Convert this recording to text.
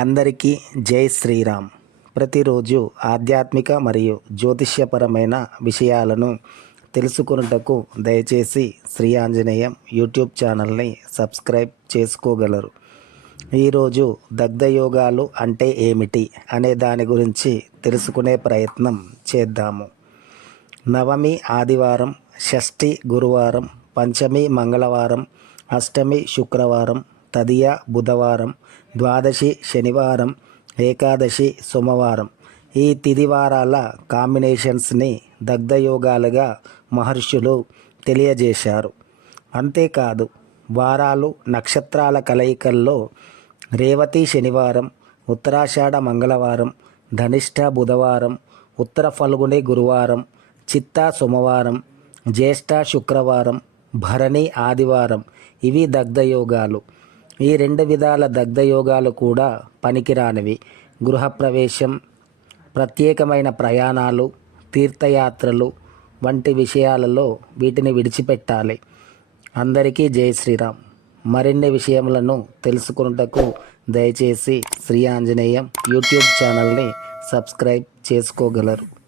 అందరికీ జై శ్రీరామ్. ప్రతిరోజు ఆధ్యాత్మిక మరియు జ్యోతిష్యపరమైన విషయాలను తెలుసుకొనుటకు దయచేసి శ్రీ ఆంజనేయం యూట్యూబ్ ఛానల్ని సబ్స్క్రైబ్ చేసుకోగలరు. ఈరోజు దగ్ధయోగాలు అంటే ఏమిటి అనే దాని గురించి తెలుసుకునే ప్రయత్నం చేద్దాము. నవమి ఆదివారం, షష్ఠి గురువారం, పంచమి మంగళవారం, అష్టమి శుక్రవారం, తదియ బుధవారం, ద్వాదశి శనివారం, ఏకాదశి సోమవారం. ఈ తిదివారాల కాంబినేషన్స్ని దగ్ధయోగాలుగా మహర్షులు తెలియజేశారు. అంతేకాదు, వారాలు నక్షత్రాల కలయికల్లో రేవతి శనివారం, ఉత్తరాషాఢ మంగళవారం, ధనిష్ట బుధవారం, ఉత్తర ఫల్గుని గురువారం, చిత్తా సోమవారం, జ్యేష్ఠ శుక్రవారం, భరణి ఆదివారం. ఇవి దగ్ధయోగాలు. ఈ రెండు విధాల దగ్ధయోగాలు కూడా పనికిరానివి. గృహప్రవేశం, ప్రత్యేకమైన ప్రయాణాలు, తీర్థయాత్రలు వంటి విషయాలలో వీటిని విడిచిపెట్టాలి. అందరికీ జై శ్రీరామ్. మరిన్ని విషయములను తెలుసుకున్నటకు దయచేసి శ్రీ ఆంజనేయం యూట్యూబ్ ఛానల్ని సబ్స్క్రైబ్ చేసుకోగలరు.